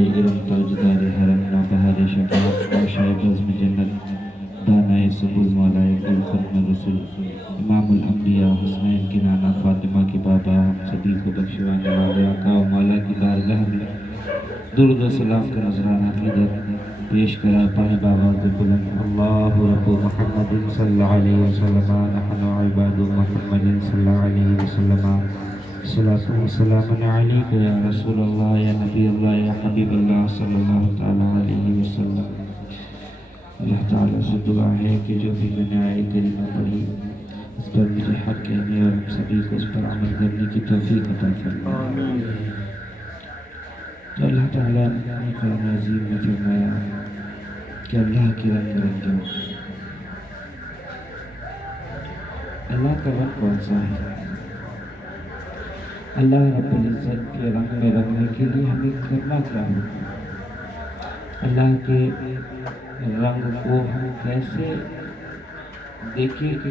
علم تاجدار حرم نوبہار شفاعت عائشہ بزم جنت دانائے سبل مولائے کل ختم رسول امام الانبیاء حسنین کی نانا فاطمہ کے بابا ہم سبھی کو بخشوانے والے آقا و مولا کی بارگاہ میں درود و سلام کا نذرانہ عقیدت پیش کرا پائے بآواز بلند اللہ رب محمد صلی اللہ علیہ وسلم نحن عباد محمد صلی اللہ علیہ وسلم صلاۃ و سلام علیک یا رسول اللہ یا نبی اللہ یا حبیب اللہ صلی اللہ تعالیٰ علیہ وسلم۔ اللہ تعالیٰ سے دعا ہے کہ جو بھی میں نے آیت کریمہ پڑھی اس پر مجھے حق کہنے اور ہم سبھی کو اس پر عمل کرنے کی توفیق عطا فرمائے۔ تو اللہ تعالیٰ نے قرآن عظیم میں فرمایا کہ اللہ کی رنگ رنگوں، اللہ کا رنگ کون سا ہے؟ اللہ رب العزت کے رنگ میں رنگنے کے لیے ہمیں کرنا کیا ہوگا؟ اللہ کے رنگ کو ہم کیسے دیکھیں کہ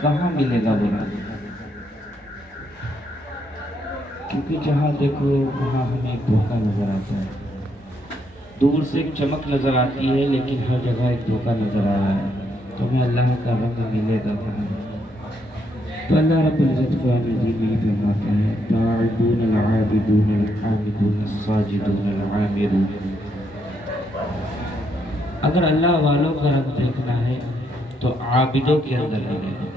کہاں ملے گا وہ رنگ؟ کیونکہ جہاں دیکھو وہاں ہمیں ایک دھوکہ نظر آتا ہے، دور سے ایک چمک نظر آتی ہے لیکن ہر جگہ ایک دھوکہ نظر آ رہا ہے، تو ہمیں اللہ کا رنگ ملے گا کہاں؟ تو اللہ رب العزت قرآن عظیم میں فرماتا ہے تائبون العابدون الحامدون الساجدون العامرون۔ اگر اللہ والوں کا رنگ دیکھنا ہے تو عابدوں کے اندر ملے گا،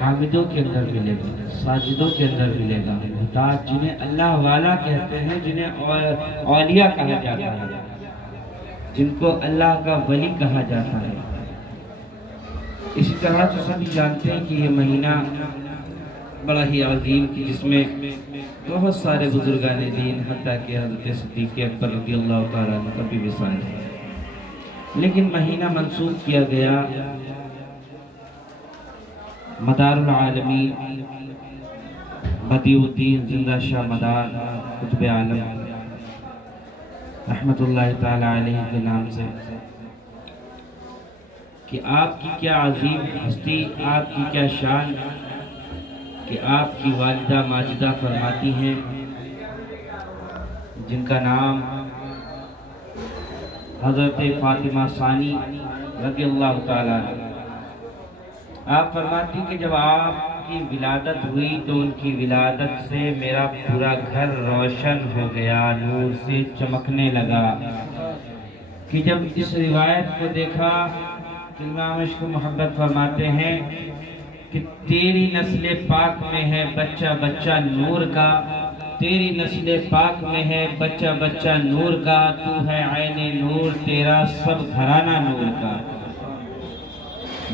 حامدوں کے اندر ملے گا، ساجدوں کے اندر ملے گا، مطاعت جنہیں اللہ والا کہتے ہیں، جنہیں اولیاء کہا جاتا ہے، جن کو اللہ کا ولی کہا جاتا ہے۔ اسی طرح سے سبھی جانتے ہیں کہ یہ مہینہ بڑا ہی عظیم کہ جس میں بہت سارے بزرگان دین حتیٰ کہ حضرت صدیق اکبر رضی اللہ تعالیٰ عنہ کا بھی وصال ہے، لیکن مہینہ منسوخ کیا گیا مدار العالمین بدیع الدین زندہ شاہ مدار قطب عالم رحمت اللہ تعالیٰ علیہ کے نام سے، کہ آپ کی کیا عظیم ہستی، آپ کی کیا شان، کہ آپ کی والدہ ماجدہ فرماتی ہیں جن کا نام حضرت فاطمہ ثانی رضی اللہ تعالیٰ عنہ، آپ فرماتی کہ جب آپ کی ولادت ہوئی تو ان کی ولادت سے میرا پورا گھر روشن ہو گیا، نور سے چمکنے لگا، کہ جب اس روایت کو دیکھا تو امام عشق و محبت فرماتے ہیں کہ تیری نسل پاک میں ہے بچہ بچہ نور کا، تیری نسل پاک میں ہے بچہ بچہ نور کا، تو ہے عین نور تیرا سب گھرانہ نور کا۔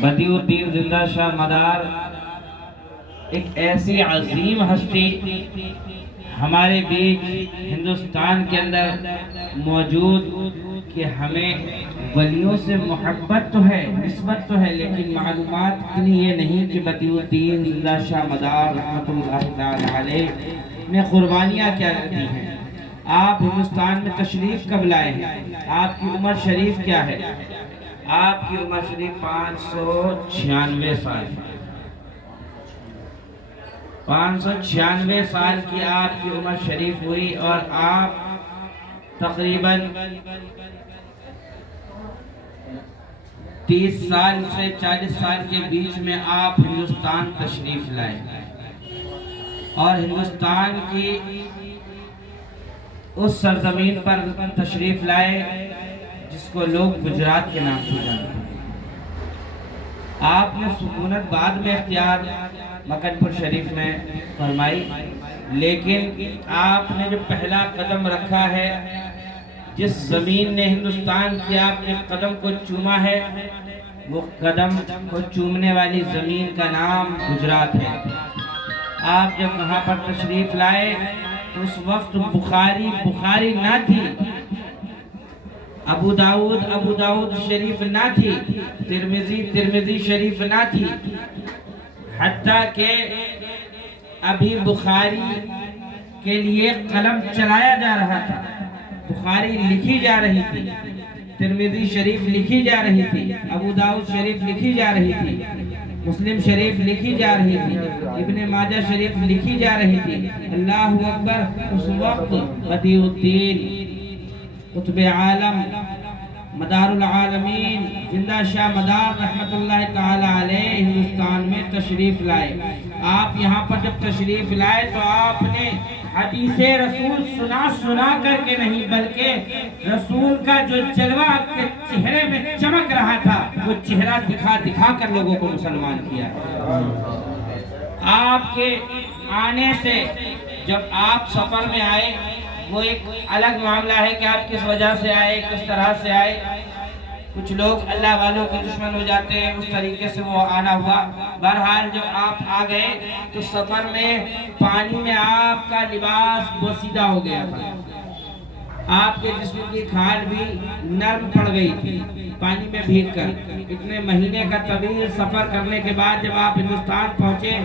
بدیع الدین زندہ شاہ مدار ایک ایسی عظیم ہستی ہمارے بیچ ہندوستان کے اندر موجود کہ ہمیں ولیوں سے محبت تو ہے، نسبت تو ہے، لیکن معلومات اتنی یہ نہیں کہ بدیع الدین زندہ شاہ مدار رحمت اللہ تعالی علیہ نے قربانیاں کیا دی ہیں۔ آپ ہندوستان میں تشریف کب لائے ہیں؟ آپ کی عمر شریف کیا ہے؟ آپ کی عمر شریف 596 سال، 596 سال کی آپ کی عمر شریف ہوئی، اور آپ تقریباً 30 سال سے 40 سال کے بیچ میں آپ ہندوستان تشریف لائے، اور ہندوستان کی اس سرزمین پر تشریف لائے جس کو لوگ گجرات کے نام سے جانتے ہیں۔ آپ نے سکونت بعد میں اختیار مکن پور شریف میں فرمائی، لیکن آپ نے جو پہلا قدم رکھا ہے، جس زمین نے ہندوستان کی آپ کے قدم کو چوما ہے، وہ قدم کو چومنے والی زمین کا نام گجرات ہے۔ آپ جب وہاں پر تشریف لائے تو اس وقت بخاری نہ تھی، ابو داؤد شریف نہ تھی، ترمذی شریف نہ تھی، حتیٰ کہ ابھی بخاری کے لیے قلم چلایا جا رہا تھا، بخاری لکھی جا رہی تھی، ترمذی شریف لکھی جا رہی تھی، ابو داؤد شریف لکھی جا رہی تھی، مسلم شریف لکھی جا رہی تھی، ابن ماجہ شریف لکھی جا رہی تھی۔ اللہ اکبر! اس وقت بدیع الدین قطب عالم مدار العالمین زندہ شاہ مدار رحمت اللہ تعالی علیہ ہندوستان میں تشریف لائے۔ آپ یہاں پر جب تشریف لائے تو آپ نے حدیث رسول سنا کر کے نہیں، بلکہ رسول کا جو جلوہ آپ کے چہرے میں چمک رہا تھا وہ چہرہ دکھا کر لوگوں کو مسلمان کیا۔ آپ کے آنے سے جب آپ سفر میں آئے وہ ایک الگ معاملہ ہے کہ آپ کس وجہ سے آئے، کس طرح سے آئے۔ کچھ لوگ اللہ والوں کے دشمن ہو جاتے ہیں، اس طریقے سے وہ آنا ہوا۔ بہرحال جب آپ آ گئے تو سفر میں پانی میں آپ کا لباس بوسیدہ ہو گیا تھا، آپ کے جسم کی کھال بھی نرم پڑ گئی تھی پانی میں بھیگ کر۔ اتنے مہینے کا طویل سفر کرنے کے بعد جب آپ ہندوستان پہنچے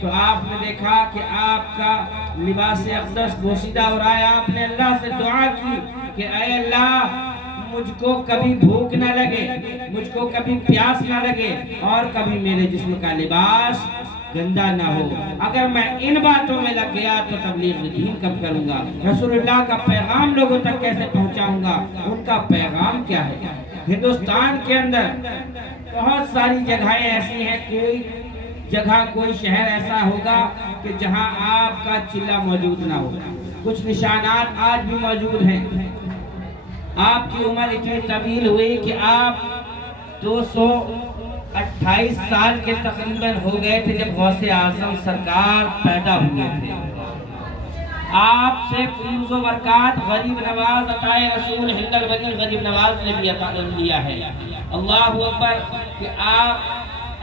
تو آپ نے دیکھا کہ آپ کا لباس اقدس بوسیدہ ہو رہا ہے۔ آپ نے اللہ سے دعا کی کہ اے اللہ، مجھ کو کبھی بھوک نہ لگے، مجھ کو کبھی پیاس نہ لگے، اور کبھی میرے جسم کا لباس گندا نہ ہو۔ اگر میں ان باتوں میں لگ گیا تو تبلیغ دین کب کروں گا؟ رسول اللہ کا پیغام لوگوں تک کیسے پہنچاؤں گا؟ ان کا پیغام کیا ہے؟ ہندوستان کے اندر بہت ساری جگہیں ایسی ہیں، کوئی جگہ کوئی شہر ایسا ہوگا کہ جہاں آپ کا چلہ موجود نہ ہو۔ کچھ نشانات آج بھی موجود ہیں۔ آپ کی عمر اتنی طویل ہوئی کہ آپ 228 سال کے تقریباً ہو گئے تھے جب غوث اعظم سرکار پیدا ہوئے تھے۔ آپ سے فیض و برکات غریب نواز عطائے رسول ہند الولی غریب نواز نے بھی عطا لیا ہے۔ اللہ اکبر! کہ آپ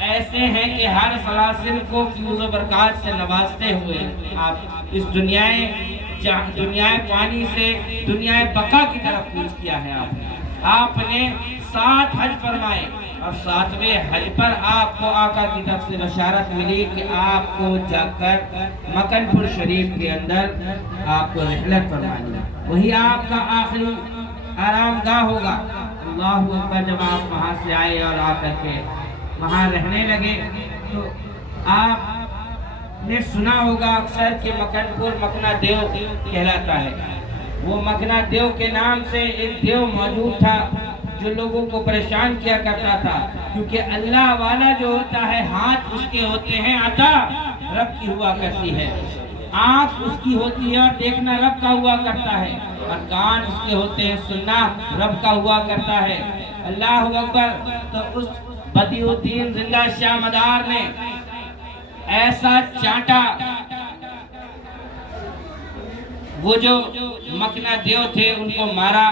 ایسے ہیں کہ ہر سلاسل کو فیض و برکات سے نوازتے ہوئے آپ اس دنیا پانی سے دنیا بقا کی طرف کوچ کیا ہے۔ آپ نے 7 حج فرمائے اور 7ویں حج پر آپ کو آقا کی طرف سے بشارت ملی کہ آپ کو جا کر مکن پور شریف کے اندر آپ کو رحلت فرمانی، وہی آپ کا آخری آرام گاہ ہوگا۔ اللہ اکبر! جب آپ وہاں سے آئے اور آ کر کے وہاں رہنے لگے تو آپ نے سنا ہوگا اکثر کہ مکن پور مکنا دیو کہلاتا ہے۔ وہ مکنا دیو کے نام سے ایک دیو موجود تھا جو لوگوں کو پریشان کیا کرتا تھا، کیونکہ اللہ والا جو ہوتا ہے ہاتھ اس کے ہوتے ہیں، عطا رب کی ہوا کرتی ہے، آنکھ اس کی ہوتی ہے اور دیکھنا رب کا ہوا کرتا ہے، اور کان اس کے ہوتے ہیں، سننا رب کا ہوا کرتا ہے۔ اللہ اکبر! تو اس بدیع الدین زندہ شاہ مدار نے ایسا چانٹا، وہ جو مکنا دیو تھے ان کو مارا،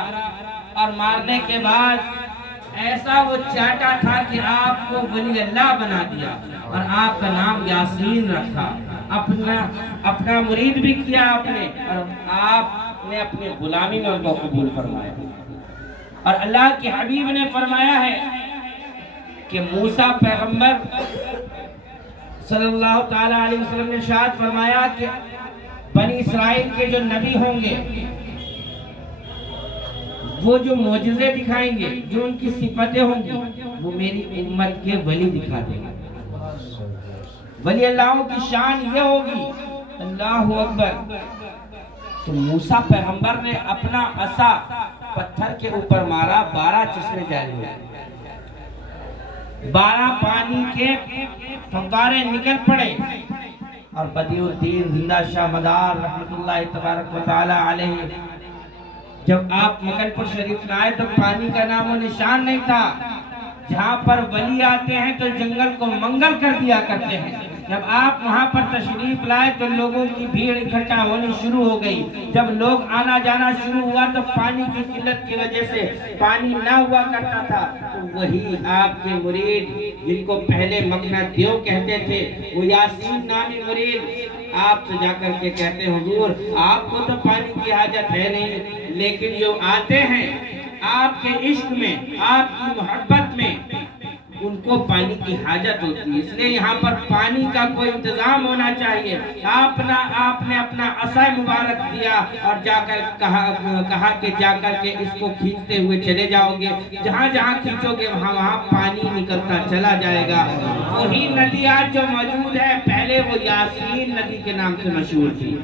اور مارنے کے بعد ایسا وہ چانٹا تھا کہ آپ کو ولی اللہ بنا دیا اور آپ کا نام یاسین رکھا، اپنا مرید بھی کیا آپ نے، اور آپ نے اپنی غلامی میں ان کو قبول فرمایا۔ اور اللہ کے حبیب نے فرمایا ہے کہ موسیٰ پیغمبر صلی اللہ تعالیٰ علیہ وسلم نے ارشاد فرمایا کہ بنی اسرائیل کے جو نبی ہوں گے وہ جو معجزے دکھائیں گے، جو ان کی صفتیں ہوں گی، وہ میری امت کے ولی دکھا دیں گے۔ ولی اللہ کی شان یہ ہوگی۔ اللہ اکبر! تو موسیٰ پیغمبر نے اپنا عصا پتھر کے اوپر مارا، 12 چشمے جاری ہوئے، 12 پانی کے فوارے نکل پڑے، اور بدیع الدین زندہ شاہ مدار رحمت اللہ تبارک و تعالی علیہ جب آپ مکن پور شریف میں آئے تو پانی کا نام و نشان نہیں تھا۔ جہاں پر ولی آتے ہیں تو جنگل کو منگل کر دیا کرتے ہیں۔ جب آپ وہاں پر تشریف لائے تو لوگوں کی بھیڑ اکٹھا ہونی شروع ہو گئی۔ جب لوگ آنا جانا شروع ہوا تو پانی کی قلت کی وجہ سے پانی نہ ہوا کرتا تھا، تو وہی آپ کے مرید جن کو پہلے مکنا دیو کہتے تھے، وہ یاسین نامی مرید آپ سے جا کر کے کہتے حضور آپ کو تو پانی کی حاجت ہے نہیں، لیکن جو آتے ہیں آپ کے عشق میں، آپ کی محبت میں، ان کو پانی کی حاجت ہوتی ہے، اس لیے یہاں پر پانی کا کوئی انتظام ہونا چاہیے۔ آپ نے اپنا عصا مبارک دیا اور جا کر کہا کہ جا کر کے اس کو کھینچتے ہوئے چلے جاؤ گے، جہاں جہاں کھینچو گے وہاں پانی نکلتا چلا جائے گا۔ وہی ندی آج جو موجود ہے، پہلے وہ یاسین ندی کے نام سے مشہور تھی،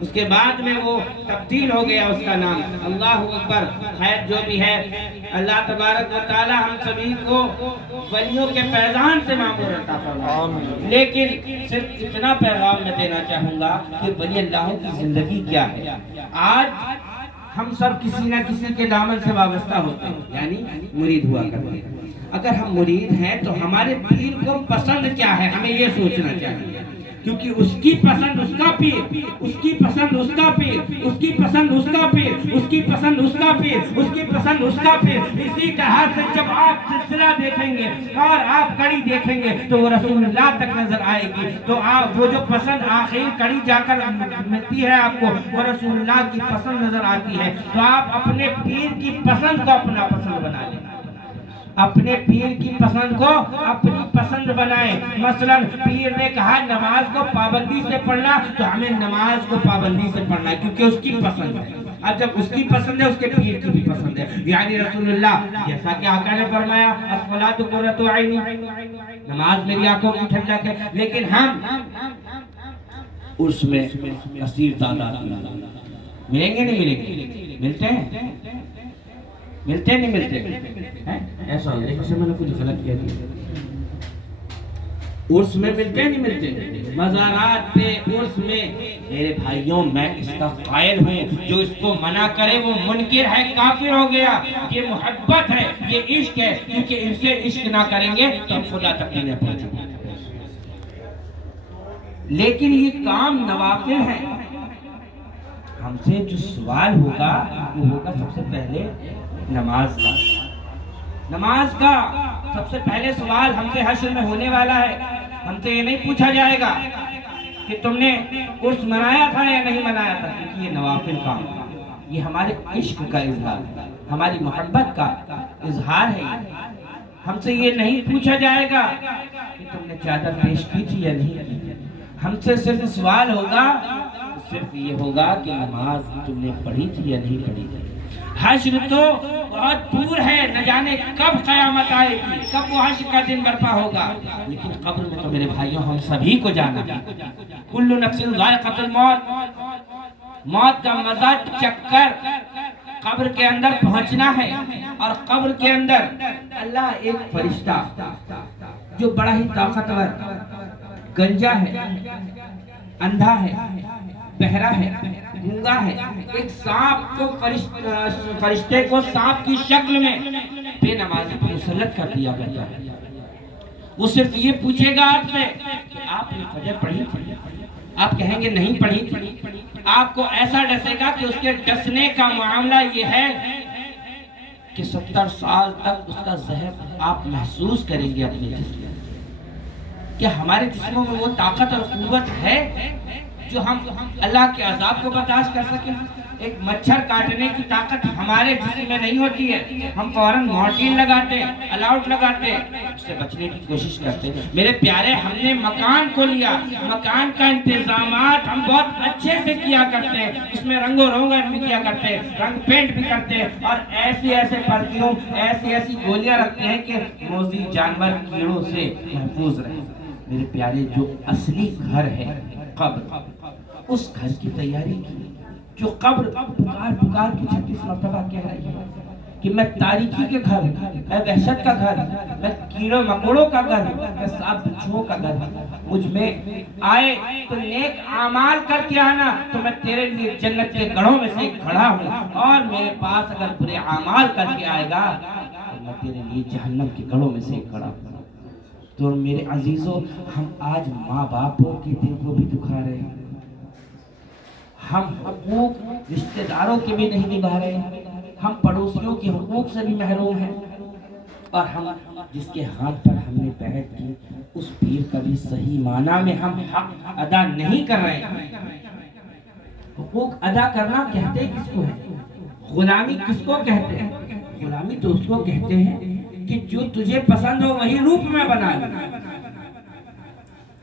اس کے بعد میں وہ تبدیل ہو گیا اس کا نام۔ اللہ اکبر۔ خیر جو بھی ہے، اللہ تبارک و تعالی ہم سبھی کو ولیوں کے فیضان سے معمور عطا فرمائے۔ لیکن صرف اتنا پیغام میں دینا چاہوں گا کہ ولی اللہ کی زندگی کیا ہے۔ آج ہم سب کسی نہ کسی کے دامن سے وابستہ ہوتے ہیں، یعنی مرید ہوا کرتے ہیں۔ اگر ہم مرید ہیں تو ہمارے پیر کو پسند کیا ہے، ہمیں یہ سوچنا چاہیے، کیونکہ اس کی پسند اس کا پیر، اس کی پسند اس کا پیر، اس کی پسند اس کا پیر، اس کی پسند اس کا پیر، اس کی پسند اس کا پیر۔ اسی طرح سے جب آپ سلسلہ دیکھیں گے اور آپ کڑی دیکھیں گے تو وہ رسول اللہ تک نظر آئے گی، تو آپ وہ جو پسند آخری کڑی جا کر ملتی ہے آپ کو، وہ رسول اللہ کی پسند نظر آتی ہے۔ تو آپ اپنے پیر کی پسند کو اپنا پسند بنا لیں، اپنے پیر کی پسند کو اپنی پسند بنائیں۔ مثلا پیر نے کہا نماز کو پابندی سے پڑھنا، تو ہمیں نماز کو پابندی سے پڑھنا ہے، کیونکہ اس کی پسند ہے۔ اب جب اس کی پسند ہے، اس کے پیر کی بھی پسند ہے، یعنی رسول اللہ، جیسا کہ آقا نے فرمایا الصلاۃ قرۃ عینی، نماز میری آنکھوں کی ٹھنڈک ہے۔ لیکن ہم اس میں کثیر تعداد ملیں گے نہیں ملیں گے؟ ملتے ہیں؟ ملتے نہیں ملتے؟ ایسا ہو جیسے میں نے کچھ غلط کہہ دیا۔ عرس میں ملتے نہیں ملتے؟ مزارات پہ عرس میں، میرے بھائیوں میں اس کا قائل ہوں، جو اس کو منع کرے وہ منکر ہے، کافر ہو گیا۔ یہ محبت ہے، یہ عشق ہے، کیونکہ ان سے عشق نہ کریں گے تو ہم خدا تک نہیں پہنچیں گے۔ لیکن یہ کام نوافل ہے۔ ہم سے جو سوال ہوگا وہ ہوگا سب سے پہلے نماز کا۔ نماز کا سب سے پہلے سوال ہم سے حشر میں ہونے والا ہے۔ ہم سے یہ نہیں پوچھا جائے گا کہ تم نے عرس منایا تھا یا نہیں منایا تھا، کیونکہ یہ نوافل کام، یہ ہمارے عشق کا اظہار ہے، ہماری محبت کا اظہار ہے۔ ہم سے یہ نہیں پوچھا جائے گا کہ تم نے چادر پیش کی تھی یا نہیں کی۔ ہم سے صرف سوال ہوگا، صرف یہ ہوگا کہ نماز تم نے پڑھی تھی یا نہیں پڑھی تھی۔ حشر تو بہت دور ہے، نہ جانے کب قیامت آئے گی، کب وہ حشر کا دن برپا ہوگا، لیکن قبر میں تو میرے بھائیوں ہم سبھی کو جانا ہے۔ کل نفس ذائقۃ الموت، موت کا مزہ چکھ کر قبر کے اندر پہنچنا ہے۔ اور قبر کے اندر اللہ ایک فرشتہ جو بڑا ہی طاقتور، گنجا ہے، اندھا ہے، بہرا ہے، گونگا ہے، ایک سانپ کو فرشتے کو سانپ کی شکل میں بے نمازی پر مسلط کر دیا کرتا ہے۔ وہ صرف یہ پوچھے گا آپ سے کہ آپ نے فجر پڑھی تھی؟ آپ کہیں گے نہیں پڑھی تھی۔ آپ کو ایسا ڈسے گا کہ اس کے ڈسنے کا معاملہ یہ ہے کہ 70 سال تک اس کا زہر آپ محسوس کریں گے اپنے جسم میں۔ کیا ہمارے جسموں میں وہ طاقت اور قوت ہے جو ہم اللہ کے عذاب کو برداشت کر سکیں؟ ایک مچھر کاٹنے کی طاقت ہمارے جسم میں نہیں ہوتی ہے، ہم فوراً مورٹین لگاتے ہیں، آل آؤٹ لگاتے ہیں، اس سے بچنے کی کوشش کرتے ہیں۔ میرے پیارے، ہم نے مکان کو لیا، مکان کا انتظامات ہم بہت اچھے سے کیا کرتے ہیں، اس میں رنگ و روغن بھی کیا کرتے ہیں، رنگ پینٹ بھی کرتے ہیں، اور ایسے پرفیوم، ایسی گولیاں رکھتے ہیں کہ موذی جانور کیڑوں سے محفوظ رہیں۔ میرے پیارے، جو اصلی گھر ہے قبر، اس گھر کی تیاری کی، جو قبر پکار کی 36 مرتبہ کہہ رہی ہے کہ میں تاریکی کے گھر، میں وحشت کا گھر، میں کیڑوں مکوڑوں کا گھر، میں سانپ بچھوؤں کا گھر، مجھ میں آئے تو نیک اعمال کر کے آنا تو میں تیرے لیے جنت کے گڑھوں میں سے ایک گڑھا ہوں، اور میرے پاس اگر برے اعمال کر کے آئے گا تو میں تیرے لیے جہنم کے گڑھوں میں سے ایک گڑھا ہوں۔ تو میرے عزیزوں، ہم آج ماں باپوں کے دل کو بھی دکھا رہے ہیں، ہم حقوق رشتہ داروں کے بھی نہیں نبھا رہے ہیں، ہم پڑوسیوں کے حقوق سے بھی محروم ہیں، اور ہم جس کے ہاتھ پر ہم نے بیعت کی اس پیر کا بھی صحیح معنی میں ہم حق ادا نہیں کر رہے ہیں۔ حقوق ادا کرنا کہتے کس کو ہے؟ غلامی کس کو کہتے ہیں؟ غلامی تو اس کو کہتے ہیں کہ جو تجھے پسند ہو وہی روپ میں بنا لے،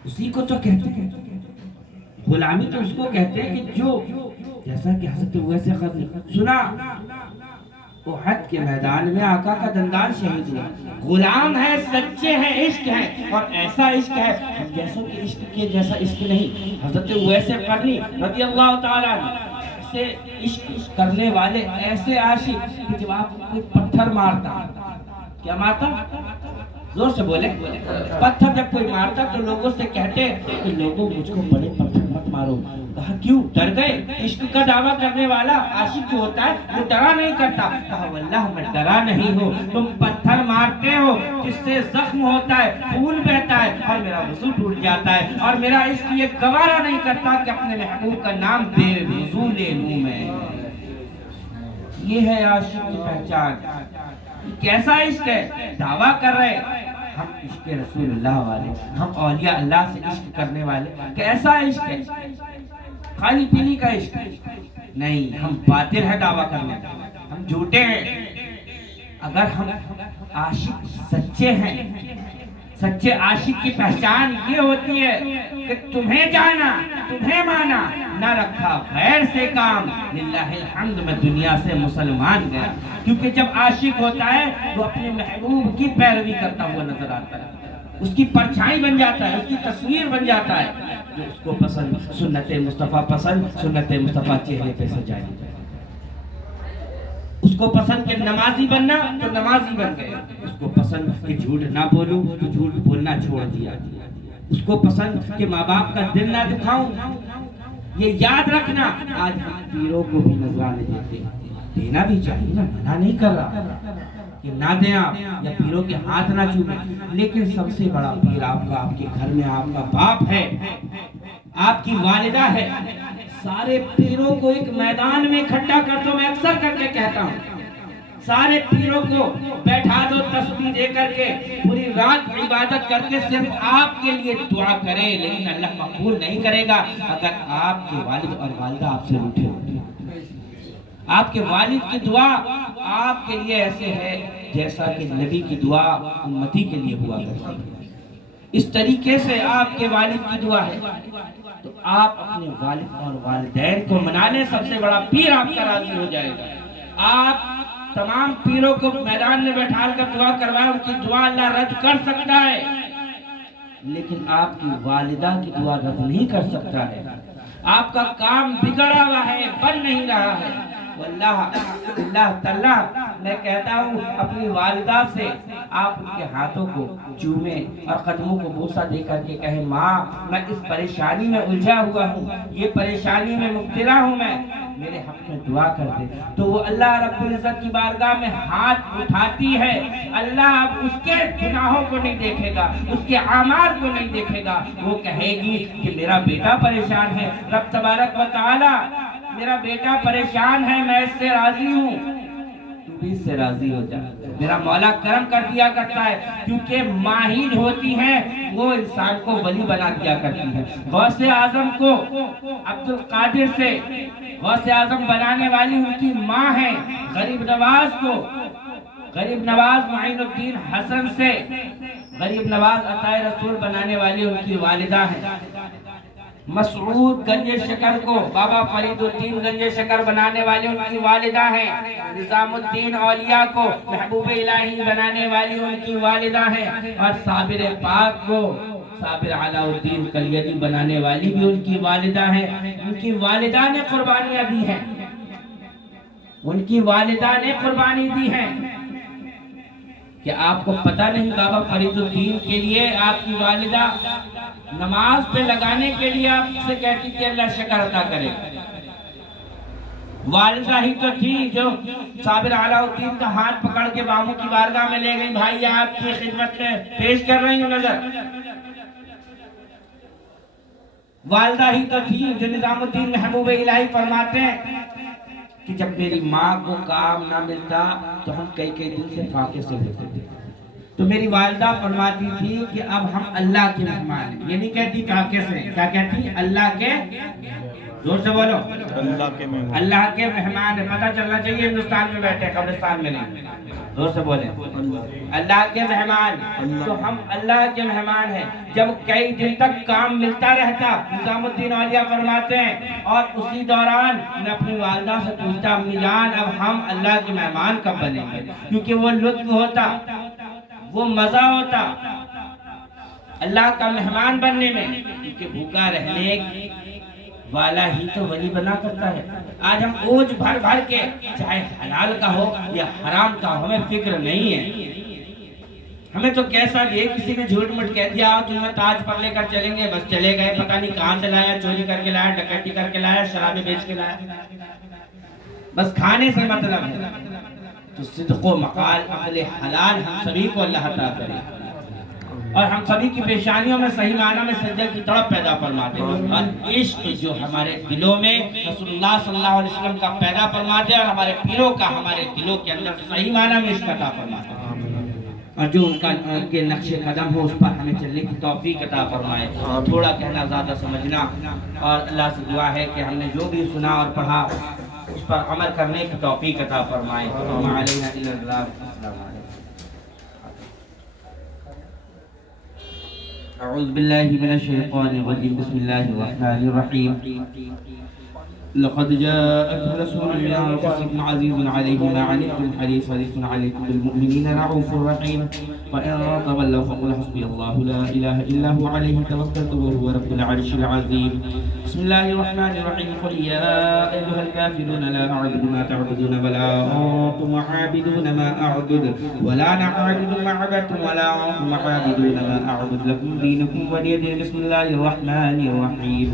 اسی کو تو کہتے ہیں غلامی، تو اس کو کہتے ہیں کہ جو جیسا کہ حضرت اویس قرنی سنا احد کے میدان میں آقا کا دندان شہید ہوا، غلام ہے، سچے ہیں، عشق ہے، اور ایسا عشق ہے ہم جیسوں کے عشق کے جیسا عشق نہیں۔ حضرت اویس قرنی رضی اللہ تعالیٰ عنہ سے عشق کرنے والے ایسے عاشق کہ جب آپ کوئی پتھر مارتا، کیا مارتا؟ زور سے بولے، پتھر جب کوئی مارتا تو لوگوں سے کہتے کہ لوگوں مجھ کو بڑے پتھر مت مارو، کہا کیوں؟ ڈر گئے؟ عشق کا دعویٰ کرنے والا عاشق جو ہوتا ہے وہ ڈرا نہیں کرتا، کہا واللہ میں ڈرا نہیں ہوں، تم پتھر مارتے ہو جس سے زخم ہوتا ہے، خون بہتا ہے اور میرا وضو ٹوٹ جاتا ہے، اور میرا عشق یہ گوارا نہیں کرتا کہ اپنے محبوب کا نام بے وضو لے لوں میں۔ یہ ہے عاشق کی پہچان۔ کیسا عشق ہے؟ دعویٰ کر رہے ہم عشق رسول اللہ والے، ہم اولیاء اللہ سے عشق کرنے والے۔ کیسا عشق ہے؟ خالی پیلی کا عشق نہیں، ہم باطل ہے دعویٰ کرنے، ہم جھوٹے ہیں۔ اگر ہم عاشق سچے ہیں، سچے عاشق کی پہچان یہ ہوتی ہے کہ تمہیں جانا، تمہیں مانا، نہ رکھا غیر سے کام، للہ الحمد میں دنیا سے مسلمان گیا۔ کیونکہ جب عاشق ہوتا ہے وہ اپنے محبوب کی پیروی کرتا ہوا نظر آتا ہے، اس کی پرچھائی بن جاتا ہے، اس کی تصویر بن جاتا ہے، جو اس کو پسند سنت مصطفیٰ پسند، سنت مصطفیٰ چہرے پہ سجائی، اس کو پسند کہ نمازی بننا تو نمازی بن گئے، اس کو پسند کہ جھوٹ نہ بولوں تو جھوٹ بولنا چھوڑ دیا، اس کو پسند کہ ماں باپ کا دل نہ دکھاؤں۔ یہ یاد رکھنا، آج ہم پیروں کو بھی نذرانے دیتے ہیں، دینا بھی چاہیے نا، منع نہیں کر رہا کہ نہ دیں آپ یا پیروں کے ہاتھ نہ چومیں، لیکن سب سے بڑا پیر آپ کا، آپ کے گھر میں آپ کا باپ ہے، آپ کی والدہ ہے۔ سارے پیروں کو ایک میدان میں اکٹھا کر دو، میں اکثر کر کے کہتا ہوں، سارے پیروں کو بیٹھا دو تسبیح دے کر کے، پوری رات عبادت کر کے صرف آپ کے لیے دعا کریں، لیکن اللہ مقبول نہیں کرے گا اگر آپ کے والد اور والدہ آپ سے روٹھے ہوتے۔ آپ کے والد کی دعا آپ کے لیے ایسے ہے جیسا کہ نبی کی دعا امتی کے لیے ہوا کرتی ہے، اس طریقے سے آپ کے والد کی دعا ہے۔ تو آپ اپنے والد اور والدین کو منا لیں، سب سے بڑا پیر آپ کا راضی ہو جائے گا۔ آپ تمام پیروں کو میدان میں بیٹھا کر دعا کروائیں، ان کی دعا اللہ رد کر سکتا ہے، لیکن آپ کی والدہ کی دعا رد نہیں کر سکتا ہے۔ آپ کا کام بگڑا ہوا ہے، بن نہیں رہا ہے، اللہ تعالیٰ میں کہتا ہوں اپنی والدہ سے آپ ان کے ہاتھوں کو چومیں اور قدموں کو بوسہ دے کر کے کہیں ماں میں اس پریشانی میں الجھا ہوا ہوں، یہ پریشانی میں مبتلا ہوں، میں میرے حق میں دعا کر دے، تو وہ اللہ رب العزت کی بارگاہ میں ہاتھ اٹھاتی ہے۔ اللہ اب اس کے گناہوں کو نہیں دیکھے گا، اس کے اعمال کو نہیں دیکھے گا، وہ کہے گی کہ میرا بیٹا پریشان ہے، رب تبارک و تعالی میرا بیٹا پریشان ہے، میں اس سے راضی ہوں، تو بھی اس سے راضی ہو جا۔ میرا مولا کرم کر دیا کرتا ہے، کیونکہ ماہر ہوتی ہیں وہ انسان کو ولی بنا دیا کرتی ہے۔ غوث اعظم کو عبد القادر سے غوث اعظم بنانے والی ان کی ماں ہے، غریب نواز کو غریب نواز معین الدین حسن سے غریب نواز عطائے رسول بنانے والی ان کی والدہ ہے۔ مسعود گنج شکر کو بابا فرید الدین گنج شکر بنانے والے ان کی والدہ ہیں۔ نظام الدین اولیاء کو محبوب الہی بنانے والی ان کی والدہ ہیں، اور صابر پاک کو صابر علاء الدین کلیدی بنانے والی بھی ان کی والدہ ہیں۔ ان کی والدہ نے قربانیاں دی ہیں، ان کی والدہ نے قربانی دی ہیں۔ کہ آپ کو پتہ نہیں بابا فرید الدین کے لیے آپ کی والدہ نماز پہ لگانے کے لیے آپ سے کہتی کہ اللہ شکر عطا کرے۔ والدہ ہی تو تھی جو صابر علاء الدین کا ہاتھ پکڑ کے باموں کی بارگاہ میں لے گئی، بھائی آپ کی خدمت میں پیش کر رہی ہوں نظر۔ والدہ ہی تو تھی جو نظام الدین محبوب الہی فرماتے ہیں کہ جب میری ماں کو کام نہ ملتا تو ہم کئی دن سے فاقے سے ہوتے تھے، تو میری والدہ فرماتی تھی کہ اب ہم اللہ کے مہمان ہیں، یہ نہیں کہتی فاقے سے، کیا کہتی؟ اللہ کے زور سے بولو، اللہ کے مہمان، اللہ کے مہمان ہے. پتہ چلنا چاہیے ہندوستان میں بیٹھے قبرستان میں نہیں. زور سے بولیں، اللہ کے مہمان. تو ہم اللہ کے مہمان ہیں. جب کئی دن تک کام ملتا رہتا، نظام الدین اولیاء فرماتے ہیں، اور اسی دوران میں اپنی والدہ سے پوچھتا امی جان اب ہم اللہ کے مہمان کب بنیں گے؟ کیونکہ وہ لطف ہوتا، وہ مزہ ہوتا اللہ کا مہمان بننے میں. کیونکہ بھوکا رہنے والا ہی تو ولی بنا کرتا ہے. آج ہم اوج بھر بھر کے چاہے حلال کا ہو یا حرام کا ہو ہمیں فکر نہیں ہے. ہمیں تو کیسا بھی ہے، کسی نے جھوٹ مٹ کہہ دیا تمہیں تاج پر لے کر چلیں گے، بس چلے گئے. پتہ نہیں کہاں سے لایا، چوری کر کے لایا، ڈکیتی کر کے لایا، شرابیں بیچ کے لایا، بس کھانے سے مطلب ہے. تو صدق و مقال عقل حلال ہم سبھی کو اللہ عطا کرے، اور ہم سبھی کی پیشانیوں میں صحیح معنی میں سجدے کی تڑپ پیدا فرما دے. اور عشق جو ہمارے دلوں میں رسول اللہ صلی اللہ علیہ وسلم کا پیدا فرما دے، اور ہمارے پیروں کا ہمارے دلوں کے اندر صحیح معنی میں عشق عطا فرما دے، اور جو ان کے نقش قدم ہو اس پر ہمیں چلنے کی توفیق عطا فرمائے. تھوڑا کہنا زیادہ سمجھنا، اور اللہ سے دعا ہے کہ ہم نے جو بھی سنا اور پڑھا اس پر عمل کرنے کی توفیق عطا فرمائے. وما علینا الا البلاغ. السلام علیکم. اعوذ باللہ من الشیطان الرجیم. بسم اللہ الرحمن الرحیم. لقد جاءكم رسول من انفسكم عزيز عليه ما عنتم حريص عليكم بالمؤمنين رؤوف رحيم. فإن تولوا فقل حسبي الله لا إله إلا هو عليه توكلت وهو رب العرش العظيم. بسم الله الرحمن الرحيم. قل يا أيها الكافرون لا أعبد ما تعبدون ولا أنتم عابدون ما أعبد ولا أنا عابد ما عبدتم ولا أنتم عابدون ما أعبد لكم دينكم ولي دين. بسم الله الرحمن الرحيم.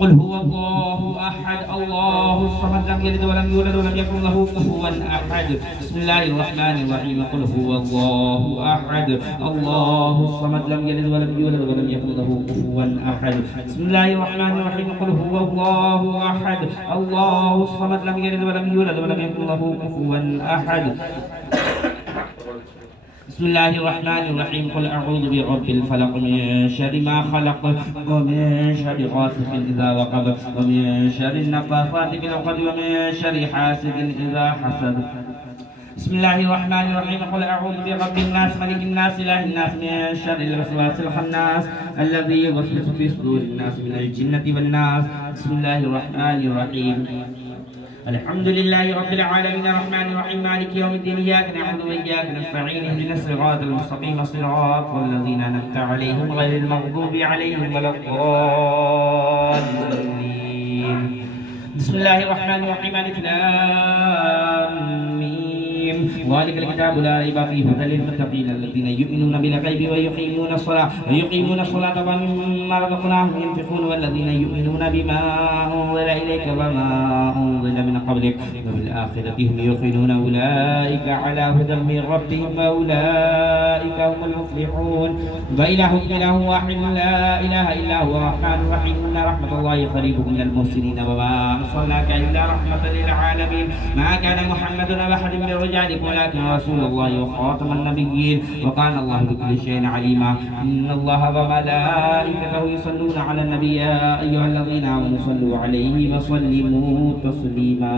قل هو الله أحد الله الصمد لم يلد ولم يولد ولم يكن له كفوا أحد. بسم الله الرحمن الرحيم. قل هو الله أحد الله الصمد لم يلد ولم يولد ولم يكن له كفوا أحد. بسم الله الرحمن الرحيم. قل هو الله أحد الله الصمد لم يلد ولم يولد ولم يكن له كفوا أحد. بسم الله الرحمن الرحيم. قل أعوذ برب الفلق من شر ما خلق ومن شر غاسق إذا وقب ومن شر النفاثات في العقد ومن شر حاسد إذا حسد. بسم الله الرحمن الرحيم. قل أعوذ برب الناس ملك الناس إله الناس من شر الوسواس الخناس الذي يوسوس في صدور الناس من الجنة والناس. بسم الله الرحمن الرحيم. الحمد لله رب العالمين الرحمن الرحيم مالك يوم الدين. إياك نعبد وإياك نستعين اهدنا الصراط المستقيم صراط الذين أنعمت عليهم غير المغضوب عليهم ولا الضالين. بسم الله الرحمن الرحيم. ألف لام ميم. ذلك الكتاب لا ريب فيه هدى للمتقين الذين يؤمنون بالغيب ويقيمون الصلاة ومما رزقناهم ينفقون والذين يؤمنون بما أنزل إليك وما أنزل من قبلك وبالآخرة هم يوقنون. أولئك على هدى من ربهم وأولئك هم المفلحون. وإلهكم إله واحد لا إله إلا هو الرحمن الرحيم. إن رحمة الله قريب من المحسنين وما أرسلناك إلا رحمة للعالمين. ما كان محمد أبا أحد من رجالكم ولكن رسول الله وخاتم النبيين وكان الله بكل شيء عليما. إن الله وملائكته يصلون على النبي يا أيها الذين آمنوا صلوا عليه وسلموا تسليما.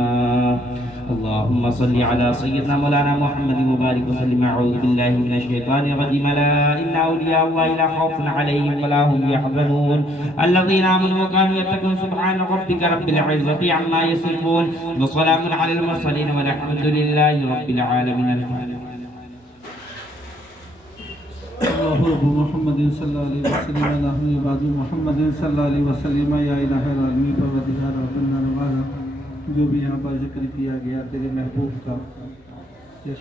اللهم صل على سيدنا مولانا محمد وبارك وسلم. أعوذ بالله من الشيطان الرجيم. لا إن أولياء الله لا خوف عليهم ولا هم يحزنون الذين آمنوا وكانوا يتقون. سبحان ربك رب العزة عما يصفون وسلام على المرسلين والحمد لله رب العالمين. رب محمد صلی اللہ علیہ وسلم نحن عباد محمد صلی اللہ علیہ وسلم. یا الہ العالمین پروردگار ربنا نوالا جو بھی یہاں پر ذکر کیا گیا تیرے محبوب کا، یہ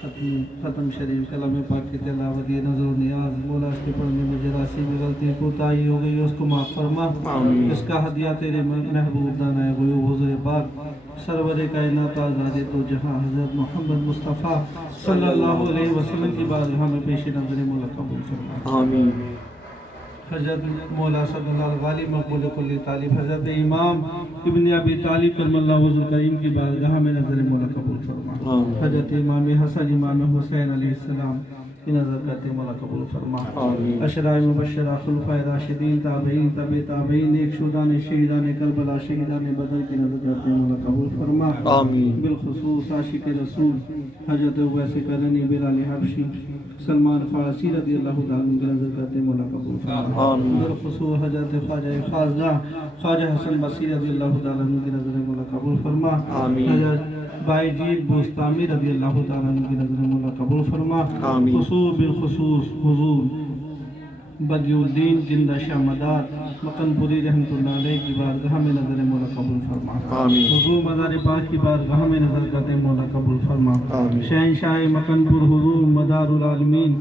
ختم شریف کلام پاک کی تلاوت، یہ نظر و نیاز مولا اس کے پڑھنے میں جراسی میں غلطی کوتاہی ہو گئی اس کو معاف فرما. اس کا ہدیہ تیرے محبوب دانہ غیوب حضور پاک سرور کائنات آزاد تو جہاں حضرت محمد مصطفیٰ صلی اللہ علیہ وسلم کی بارگاہ میں پیش نظر مولا قبول فرما. آمین. حضرت مولا صلی اللہ غالب مقبول کل طالب حضرت امام ابن ابی طالب کرم اللہ وجہ کریم کی بارگاہ میں نظر مولا قبول فرما. حضرت امام حسن امام حسین علیہ السلام کی نظر کرتے مولا قبول فرما اشرائے مبشرہ خلفائے راشدین تابعین تبع تابعین نیک شہدان شہیدان کربلا شہیدان بدر کی نظر کرتے مولا قبول فرما بالخصوص عاشق رسول حضرت اویس کرنی بلال حبشی سلمان فارسی رضی اللہ تعالیٰ عنہ کی نظر کرتے مولا قبول فرما بالخصوص حضرت خواجہ حسن بصری رضی اللہ تعالیٰ عنہ کی نظر مولا قبول فرما حضرت بائی جیل بوستامی رضی اللہ تعالیٰ عنہ کی نظر مولا قبول فرما خصوص بالخصوص حضور بدی الدین زندہ شاہ مدار مکن پوری رحمت اللہ علیہ کی بارگاہ میں نظر مولا قبول فرما حضور مزار پاک کی بارگاہ میں نظر کرتے مولا قبول فرما شہنشاہ مکن پور حضور مدار العالمین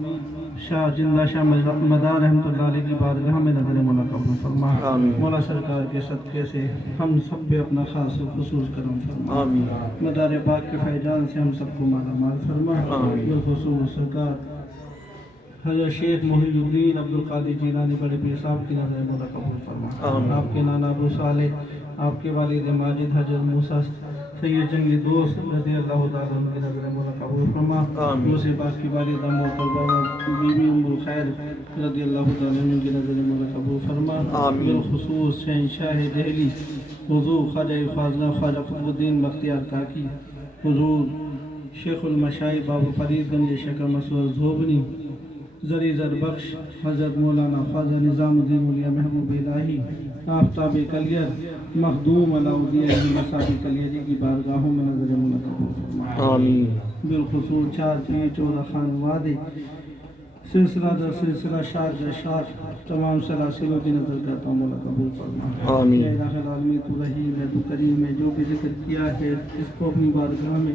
شاہ زندہ شاہ مدار رحمت اللہ علیہ کی بارگاہ میں نظر مولا قبول فرما مولا سرکار کے صدقے سے ہم سب پہ اپنا خاص و خصوص کرم فرما مدار پاک کے فیضان سے ہم سب کو مالا مال فرما بالخصوص سرکار حضرت شیخ محی الدین عبدالقادر جیلانی بڑے پیر صاحب کی نظر مولا قبول فرما آپ کے نانا ابو صالح آپ کے والد ماجد حضرت موسیٰ سید جنگی دوست رضی اللہ تعالیٰ عنہ کی نظر مولا قبول فرما موسیٰ پاک کی والدہ محترمہ بی بی ام الخیر رضی اللہ تعالیٰ عنہ کی نظر مولا قبول فرما بالخصوص شہنشاہ دہلی حضور خواجہ خواجہ قطب الدین بختیار کاکی حضور شیخ المشائی بابا فرید گنج شکا مسعود زوبنی زری زربخش حضرت مولانا خواجہ نظام الدین ولی محبوب الہی آفتاب کلیر مخدوم علاؤدین مصابی کلیری کی بارگاہوں میں نظر مولا قبول فرما بالخصوص چار پیر چودہ خان وادی سلسلہ در سلسلہ شار در شار تمام سلاسلوں کی نظر کرتا ہوں مولا قبول فرما یا الہ العالمین تو رحیم ہے تو کریم ہے جو بھی ذکر کیا ہے اس کو اپنی بارگاہ میں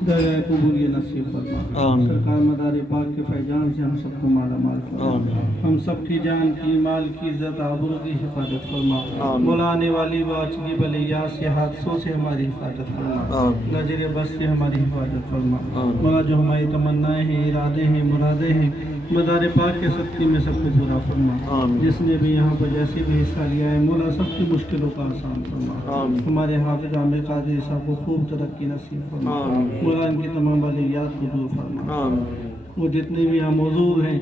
درجہ قبولیت نصیب فرما سرکار مدار پاک کے فیضان سے ہم سب کو مالا مال فرما ہم سب کی جان کی مال کی عزت آبرو کی حفاظت فرما مولا آنے والی واجبی بلیات سے حادثوں سے ہماری حفاظت فرما نظر بس سے ہماری حفاظت فرما مولا جو ہماری تمنائیں ہیں ارادے ہیں مرادیں ہیں مدار پاک کے صدقے میں سب کو پورا فرما جس نے بھی یہاں پر جیسے بھی حصہ لیا ہے مولا سب کی مشکلوں کا آسان فرما ہمارے حافظ عامر قادری صاحب کو خوب ترقی نصیب فرما مولا ان کی تمام بلیات کو دور فرما وہ جتنے بھی یہاں موجود ہیں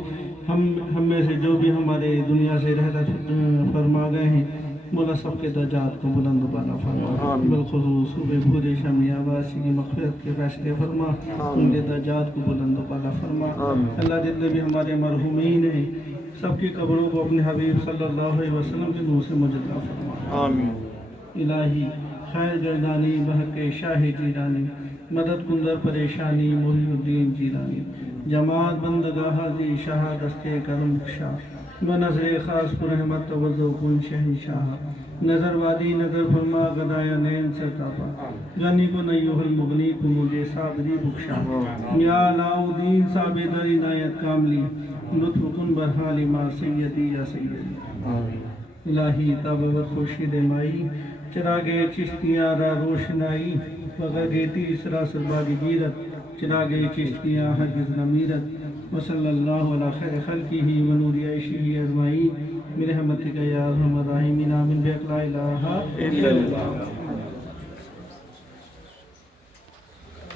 ہم میں سے جو بھی ہمارے دنیا سے رحلت فرما گئے ہیں مولا سب کے درجات کو بلند و بالا فرما بالخصوص صبح بھورے شامی آباسی کی مغفرت کے فیصلے فرما ان کے درجات کو بلند و بالا فرما اللہ جتنے بھی ہمارے مرحومین ہیں سب کی قبروں کو اپنے حبیب صلی اللہ علیہ وسلم کے نور سے مجدہ فرما الہی خیر گردانی بحق شاہ جیلانی مدد کندر پریشانی محی الدین جیلانی جماعت بندگاہ حاضی شاہ دستے کرم شاہ بنظر خاص پر رحمت توجہ کن شہنشاہ نظر وادی نظر فرما گدایا نین سرکاپا غنی کو نیوہ المغنی کو مجھے صابری بخشا یا علاؤدین صابر عنایت کاملی لطف کن برحالی ما سیدی یا سیدی الہی تابوت خوشید مائی چراغے چشتیاں را روشنائی وغیر گیتی اسرا سرباگی گیرت چراغے چشتیاں ہرگز نمیرت وصلی اللہ علی خیر خلقہ ونور عیشہ اجمعین برحمتک یا ارحم الراحمین آمین بحق لا الہ الا اللہ